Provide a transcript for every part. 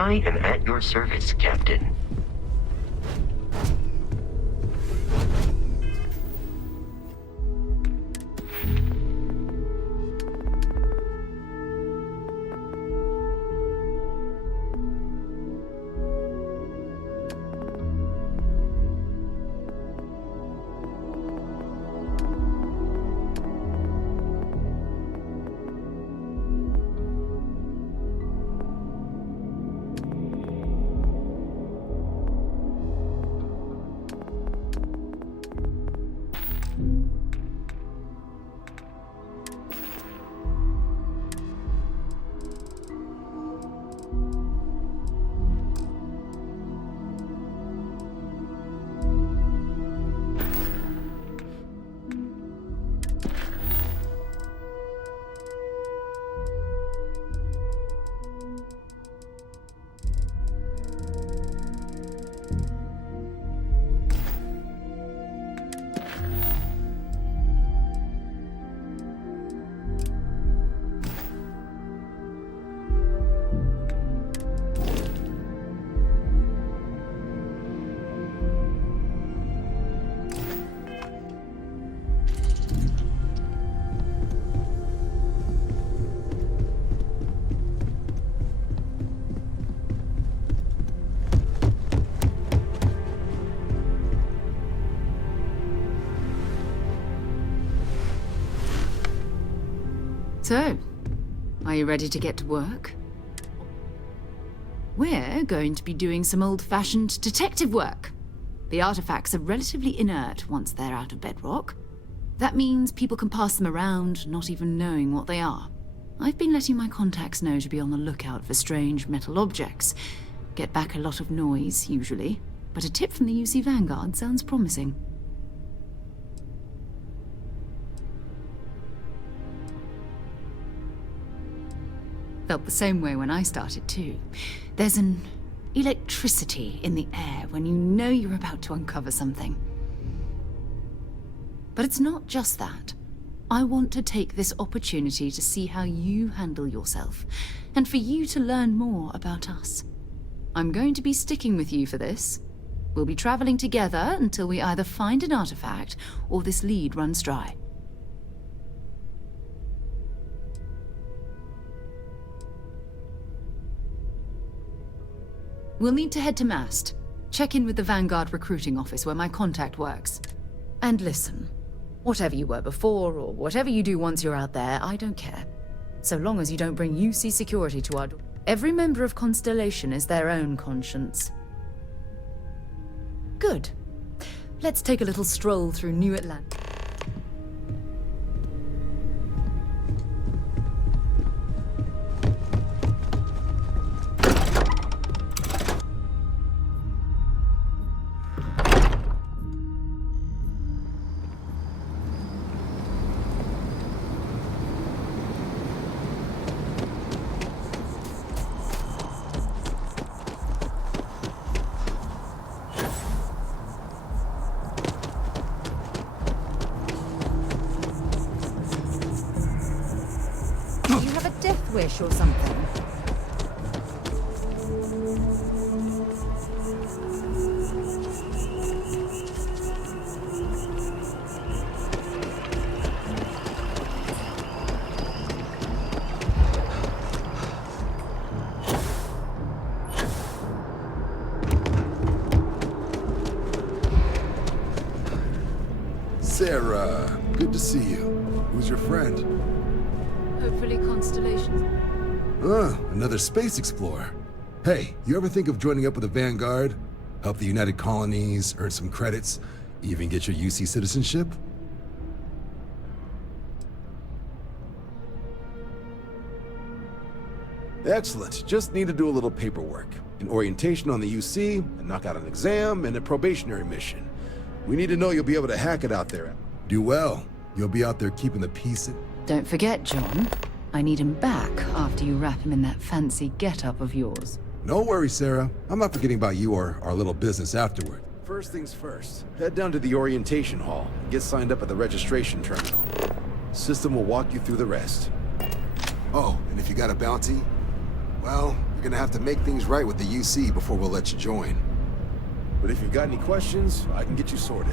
I am at your service, Captain. So, are you ready to get to work? We're going to be doing some old-fashioned detective work. The artifacts are relatively inert once they're out of bedrock. That means people can pass them around, not even knowing what they are. I've been letting my contacts know to be on the lookout for strange metal objects. Get back a lot of noise, usually, but a tip from the UC Vanguard sounds promising. Felt the same way when I started too. There's an electricity in the air when you know you're about to uncover something. But it's not just that. I want to take this opportunity to see how you handle yourself, and for you to learn more about us. I'm going to be sticking with you for this. We'll be traveling together until we either find an artifact or this lead runs dry. We'll need to head to Mast. Check in with the Vanguard recruiting office where my contact works. And listen, whatever you were before or whatever you do once you're out there, I don't care. So long as you don't bring UC security to our door. Every member of Constellation is their own conscience. Good. Let's take a little stroll through New Atlanta. Wish or something. Sarah, good to see you. Who's your friend? Hopefully Constellation. Another space explorer. Hey, you ever think of joining up with the Vanguard? Help the United Colonies, earn some credits, even get your UC citizenship? Excellent. Just need to do a little paperwork. An orientation on the UC, and knock out an exam, and a probationary mission. We need to know you'll be able to hack it out there. Do well. You'll be out there keeping the peace. Don't forget, John. I need him back after you wrap him in that fancy get-up of yours. No worries, Sarah. I'm not forgetting about you or our little business afterward. First things first, head down to the orientation hall and get signed up at the registration terminal. System will walk you through the rest. Oh, and if you got a bounty, well, You're gonna have to make things right with the UC before we'll let you join. But if you've got any questions, I can get you sorted.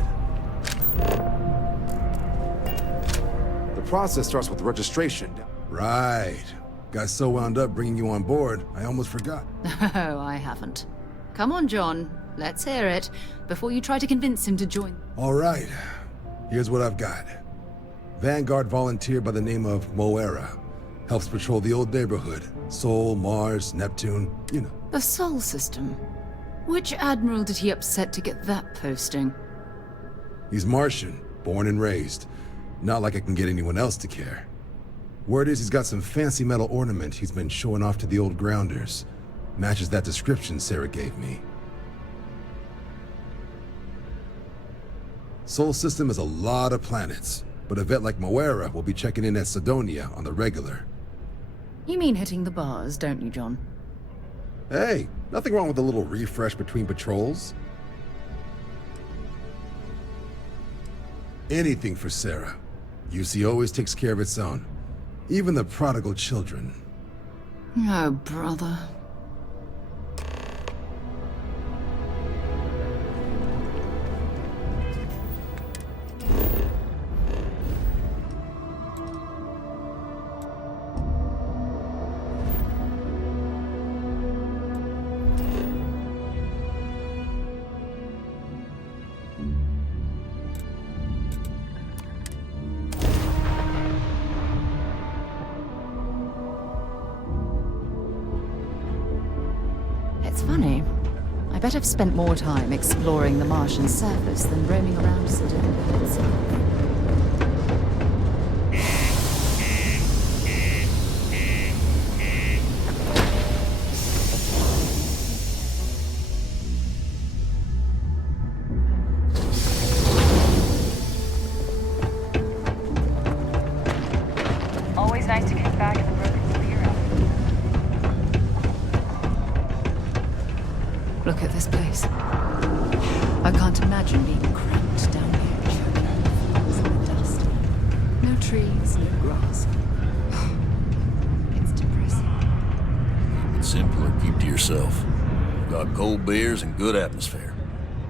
The process starts with registration. Right. Got so wound up bringing you on board, I almost forgot. Oh, I haven't. Come on, John. Let's hear it, before you try to convince him to join. All right. Here's what I've got. Vanguard volunteer by the name of Moera. Helps patrol the old neighborhood. Sol, Mars, Neptune, you know. The Sol system. Which admiral did he upset to get that posting? He's Martian, born and raised. Not like I can get anyone else to care. Word is he's got some fancy metal ornament he's been showing off to the old grounders. Matches that description Sarah gave me. Sol system has a lot of planets, but a vet like Moera will be checking in at Sidonia on the regular. You mean hitting the bars, don't you, John? Hey, nothing wrong with a little refresh between patrols. Anything for Sarah. UC always takes care of its own. Even the prodigal children. Oh, brother. It's funny. I bet I've spent more time exploring the Martian surface than roaming around Sidonia itself. Always nice to kick back in the broken clear up. Look at this place. I can't imagine being cramped down here, choking on the flames and the dust. No trees, no grass. It's depressing. Keep it simple or keep to yourself. Got cold beers and good atmosphere.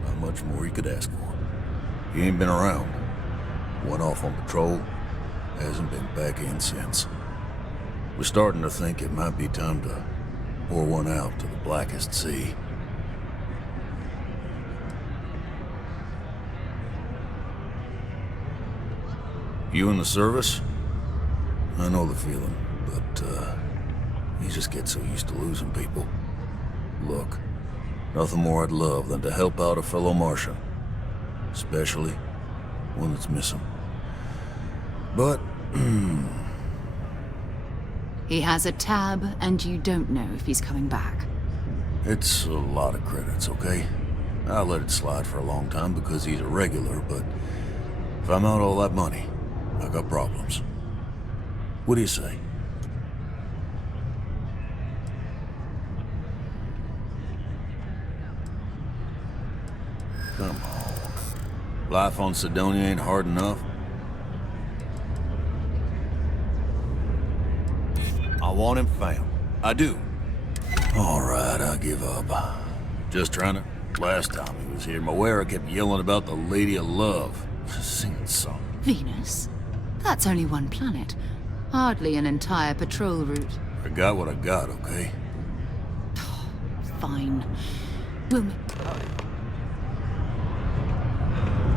Not much more you could ask for. He ain't been around. Went off on patrol. Hasn't been back in since. We're starting to think it might be time to pour one out to the blackest sea. You in the service? I know the feeling, but, you just get so used to losing people. Look, nothing more I'd love than to help out a fellow Martian. Especially one that's missing. But, He has a tab, and you don't know if he's coming back. it's a lot of credits, okay? I let it slide for a long time because he's a regular, but if I'm out all that money, I got problems. What do you say? Come on. Life on Sidonia ain't hard enough. I want him found. I do. All right, I give up. Just trying to... Last time he was here, Moera kept yelling about the Lady of Love. Singing song. Venus? That's only one planet. Hardly an entire patrol route. I got what I got, okay? Fine. We'll make...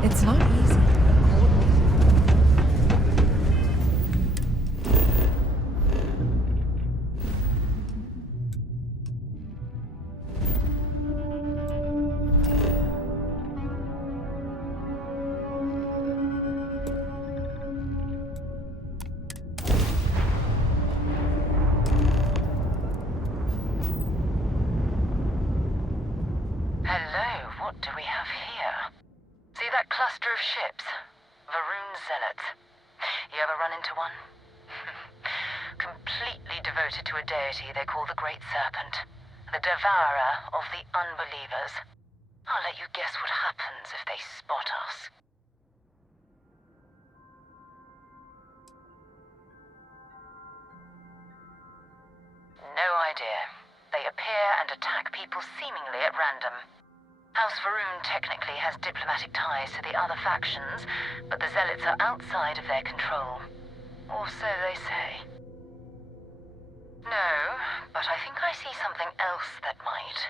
It's not easy. Hello, what do we have here? See that cluster of ships? Varun Zealots. You ever run into one? Completely devoted to a deity they call the Great Serpent, the devourer of the unbelievers. I'll let you guess what happens if they spot us. No idea. They appear and attack people seemingly at random. House Varun technically has diplomatic ties to the other factions, but the Zealots are outside of their control. Or so they say. No, but I think I see something else that might.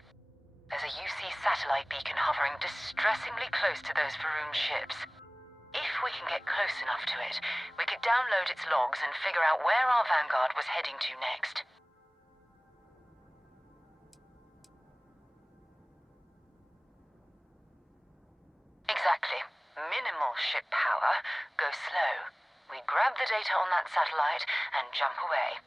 There's a UC satellite beacon hovering distressingly close to those Varun ships. If we can get close enough to it, we could download its logs and figure out where our vanguard was heading to next. Exactly. Minimal ship power. Go slow. We grab the data on that satellite and jump away.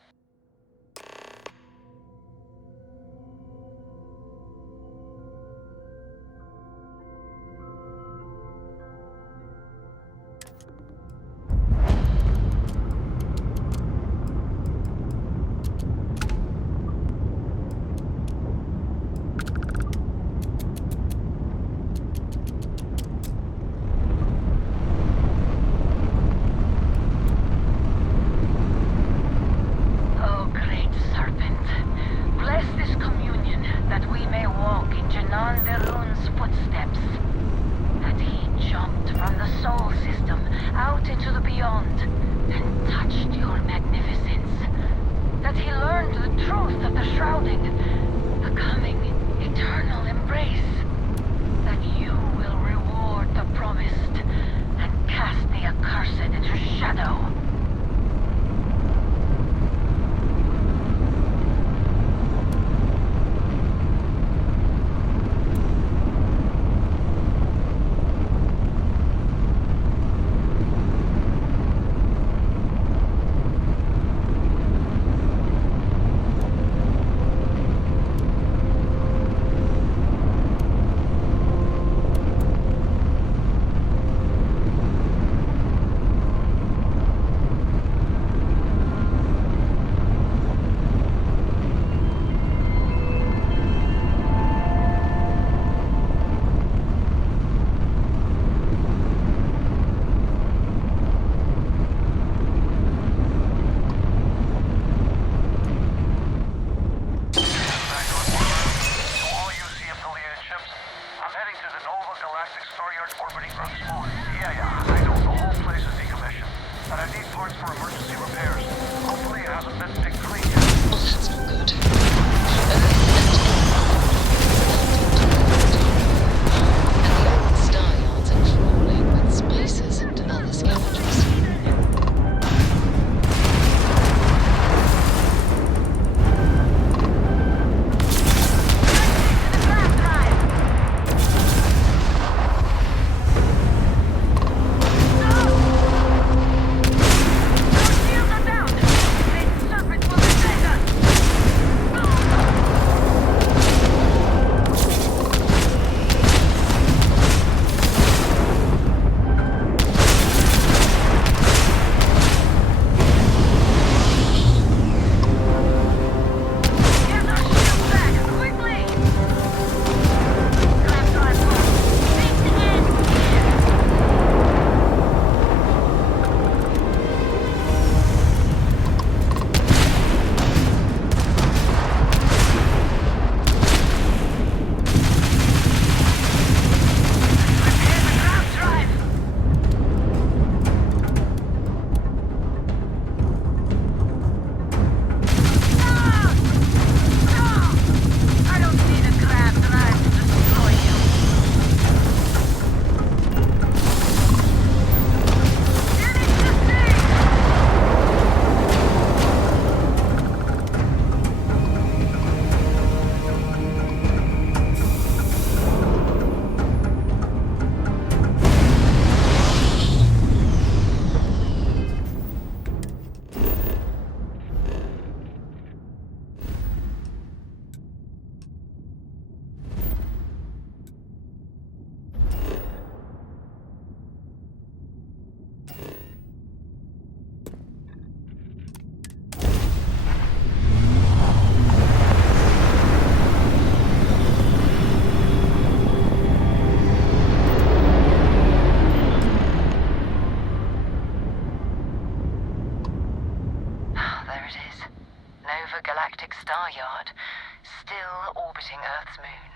orbiting Earth's moon.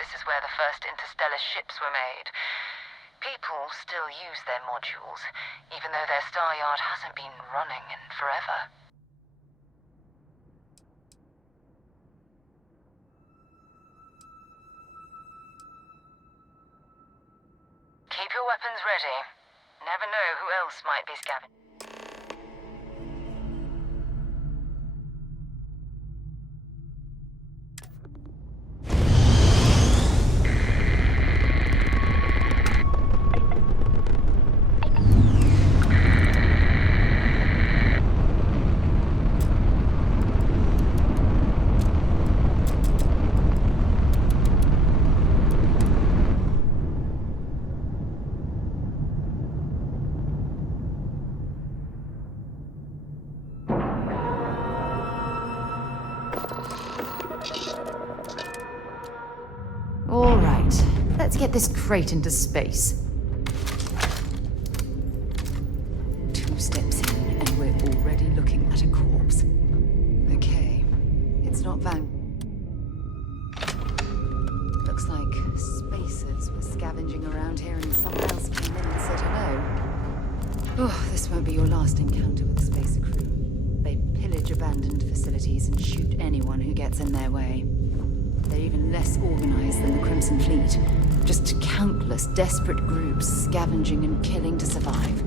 This is where the first interstellar ships were made. People still use their modules, even though their star yard hasn't been running in forever. Keep your weapons ready. Never know who else might be scavenging. All right, let's get this crate into space. 2 steps in, and we're already looking at a corpse. Okay, it's not Van. Looks like spacers were scavenging around here and someone else came in and said hello. Oh, this won't be your last encounter with a spacer crew. They pillage abandoned facilities and shoot anyone who gets in their way. They're even less organized than the Crimson Fleet. Just countless desperate groups scavenging and killing to survive.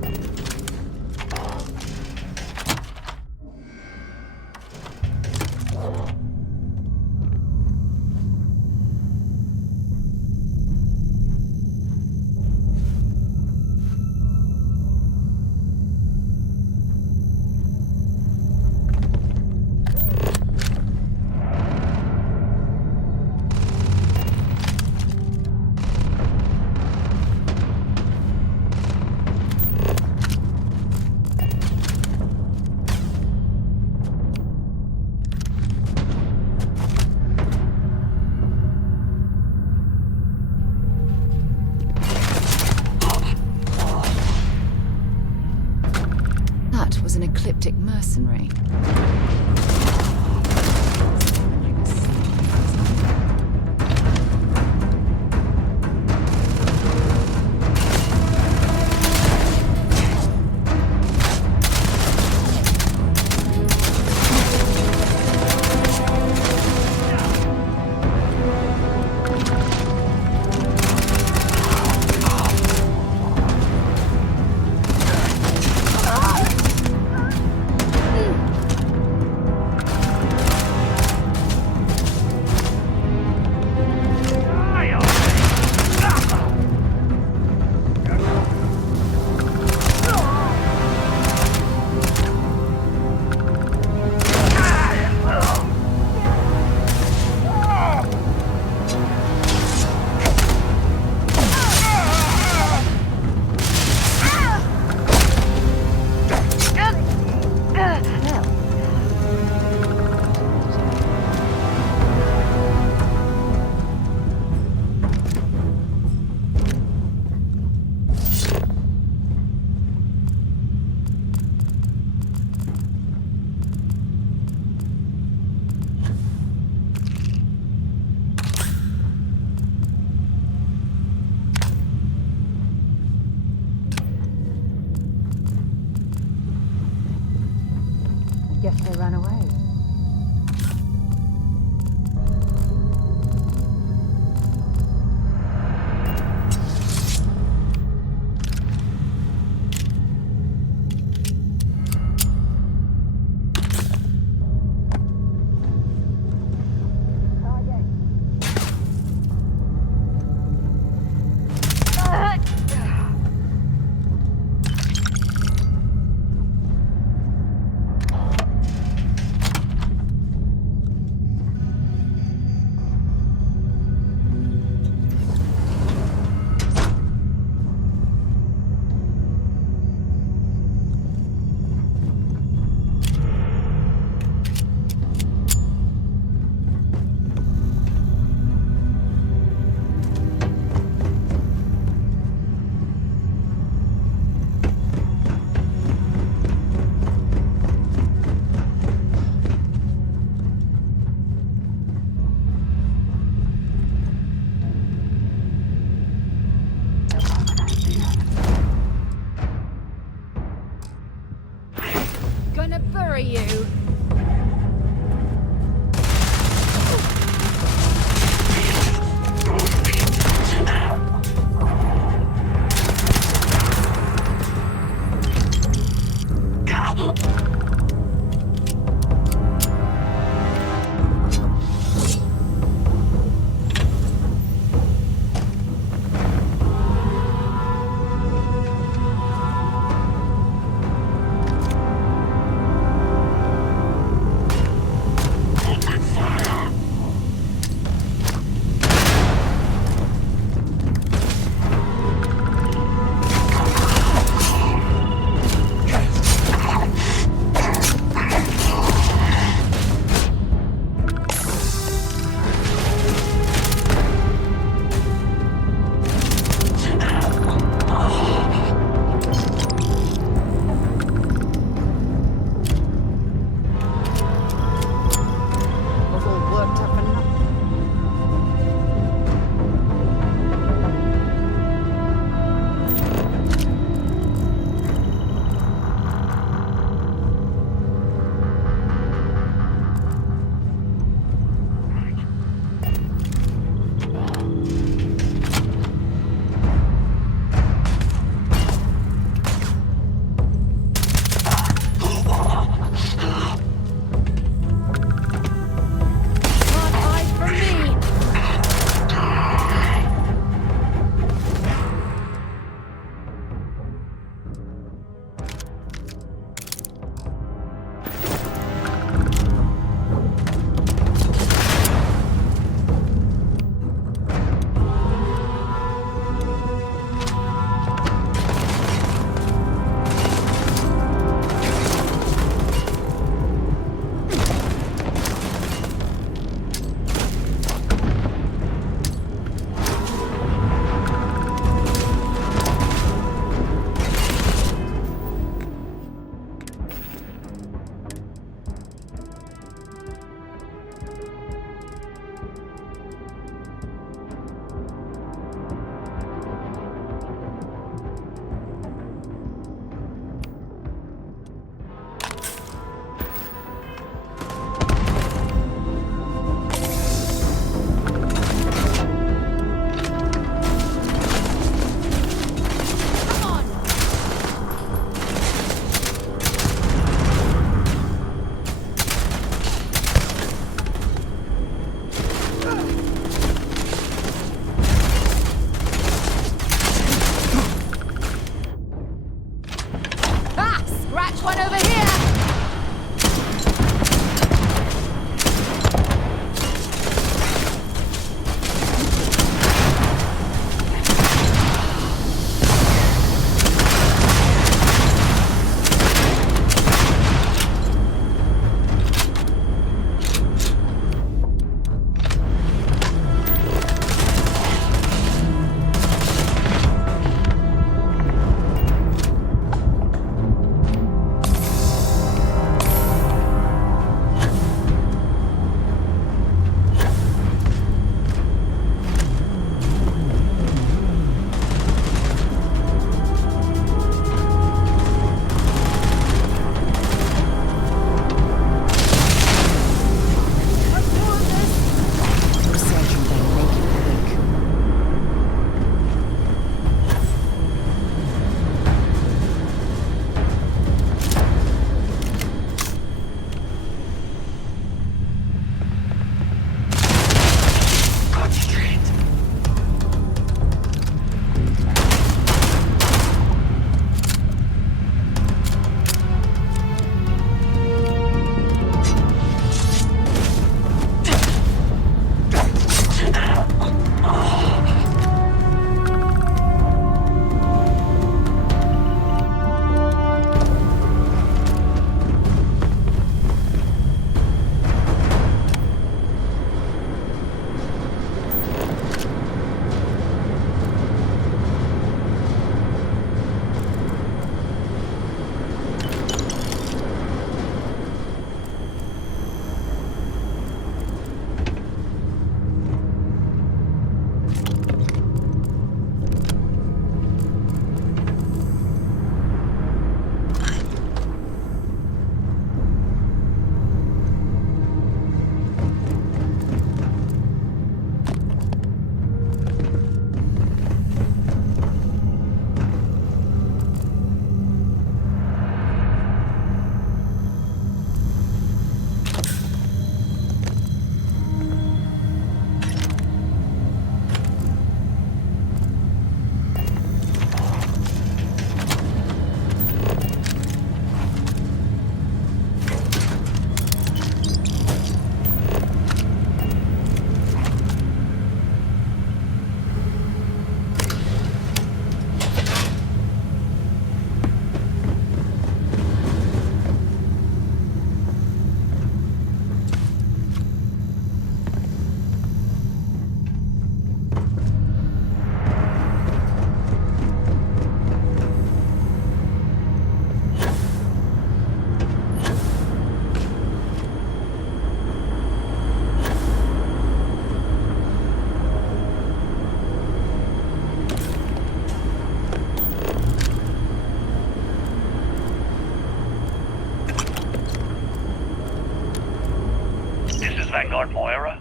Guard Moira.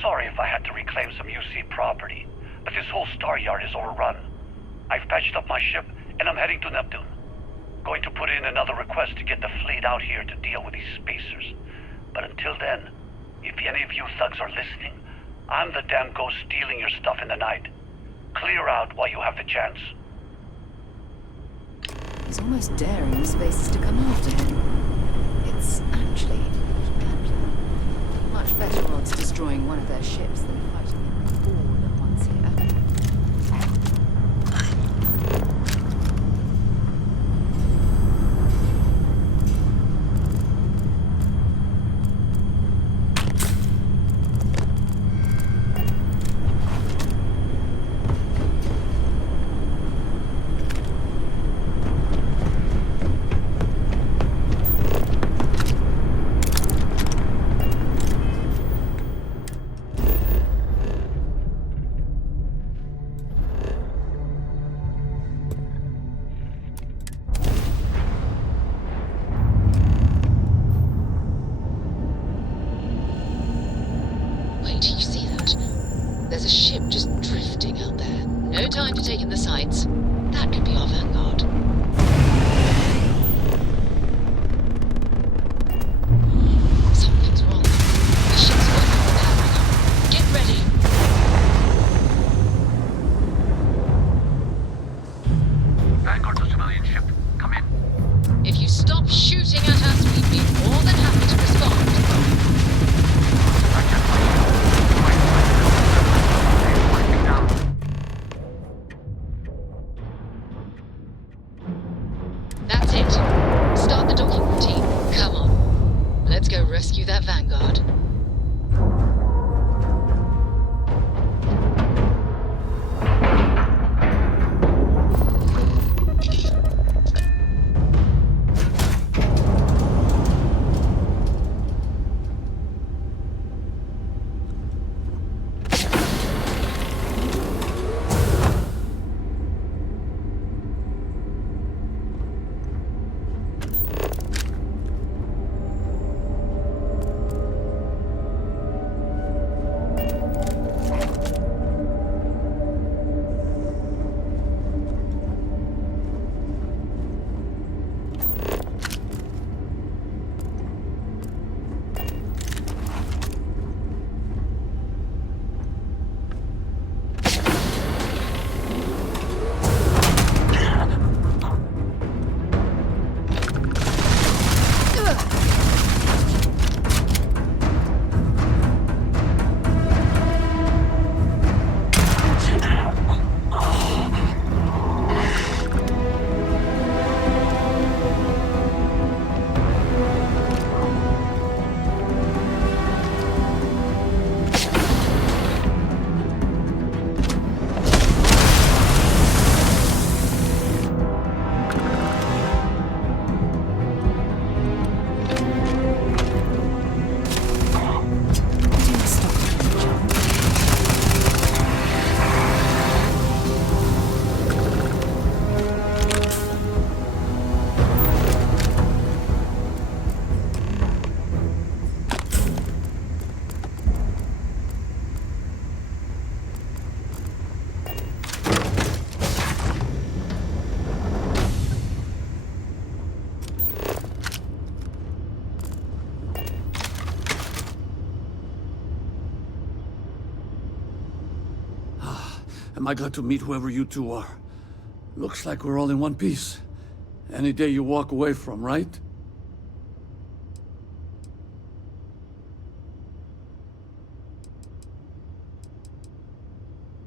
Sorry if I had to reclaim some UC property, but this whole star yard is overrun. I've patched up my ship, and I'm heading to Neptune. Going to put in another request to get the fleet out here to deal with these spacers. But until then, if any of you thugs are listening, I'm the damn ghost stealing your stuff in the night. Clear out while you have the chance. He's almost daring the spacers to come after him. It's actually not a bad plan. Much better odds destroying one of their ships than fighting them all at once here. Wait, you see that? There's a ship just drifting out there. No time to take in the sights. That could be our vanguard. Something's wrong. The ship's working the powering up. Get ready. Vanguard to civilian ship. Come in. If you stop shooting at us, we'd be more than happy to respond. That's it. Start the docking routine. Come on. Let's go rescue that vanguard. Am I glad to meet whoever you two are. Looks like we're all in one piece. Any day you walk away from, right?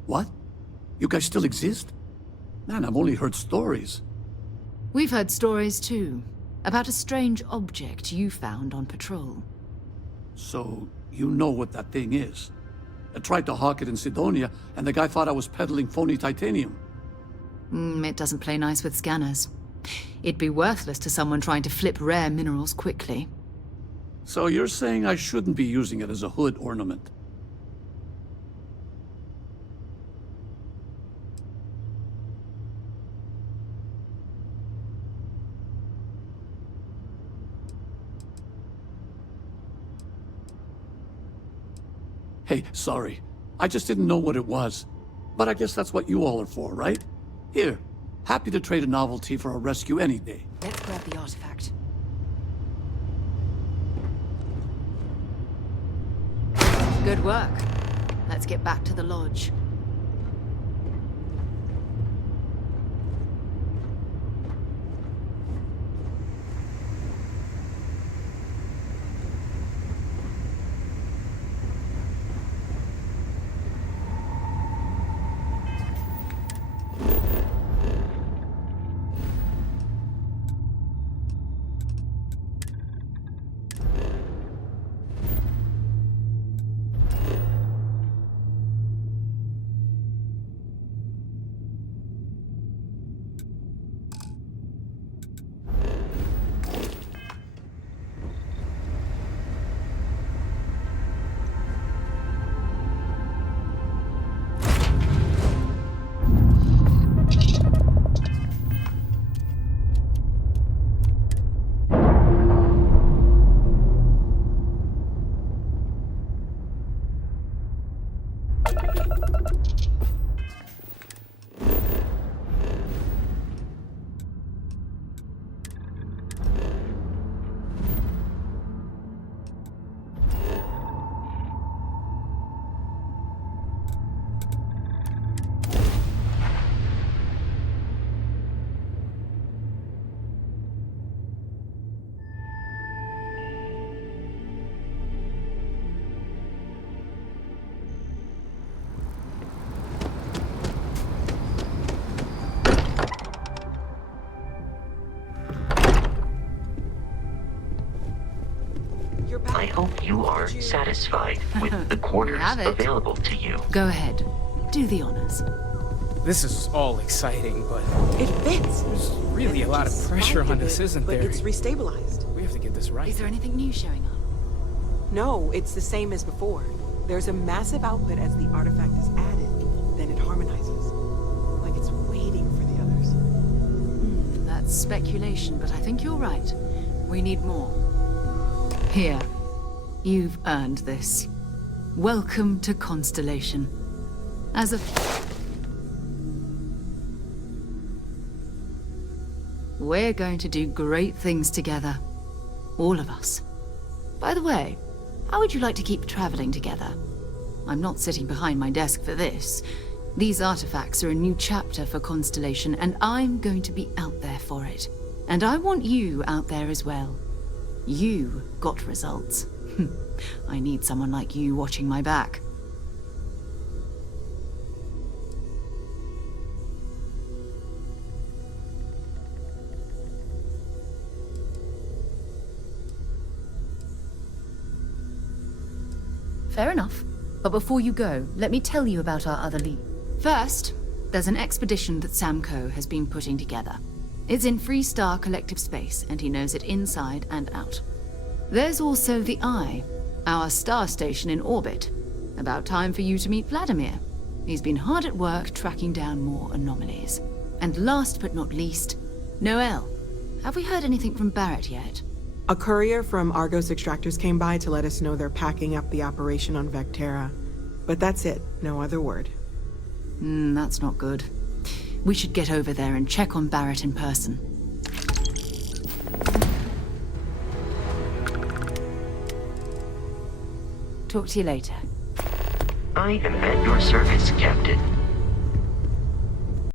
What? You guys still exist? Man, I've only heard stories. We've heard stories too, about a strange object you found on patrol. So, you know what that thing is? I tried to hawk it in Sidonia, and the guy thought I was peddling phony titanium. It doesn't play nice with scanners. It'd be worthless to someone trying to flip rare minerals quickly. So you're saying I shouldn't be using it as a hood ornament? Hey, sorry. I just didn't know what it was. But I guess that's what you all are for, right? Here, happy to trade a novelty for a rescue any day. Let's grab the artifact. Good work. Let's get back to the lodge. I hope you are satisfied with the quarters have it. available to you. Go ahead. Do the honors. This is all exciting, but It fits. there's really a lot of pressure on this, isn't there? But it's restabilized. We have to get this right. Is there anything new showing up? No, it's the same as before. There's a massive output as the artifact is added. Then it harmonizes. Like it's waiting for the others. That's speculation, but I think you're right. We need more. Here. You've earned this. Welcome to Constellation. As a... We're going to do great things together. All of us. By the way, how would you like to keep traveling together? I'm not sitting behind my desk for this. These artifacts are a new chapter for Constellation, and I'm going to be out there for it. And I want you out there as well. You got results. I need someone like you watching my back. Fair enough. But before you go, let me tell you about our other lead. First, there's an expedition that Samco has been putting together. It's in Freestar Collective Space, and he knows it inside and out. There's also the Eye, our star station in orbit. About time for you to meet Vladimir. He's been hard at work tracking down more anomalies. And last but not least, Noel. Have we heard anything from Barrett yet? A courier from Argos Extractors came by to let us know they're packing up the operation on Vectera. But that's it, no other word. That's not good. We should get over there and check on Barrett in person. Talk to you later. I am at your service, Captain.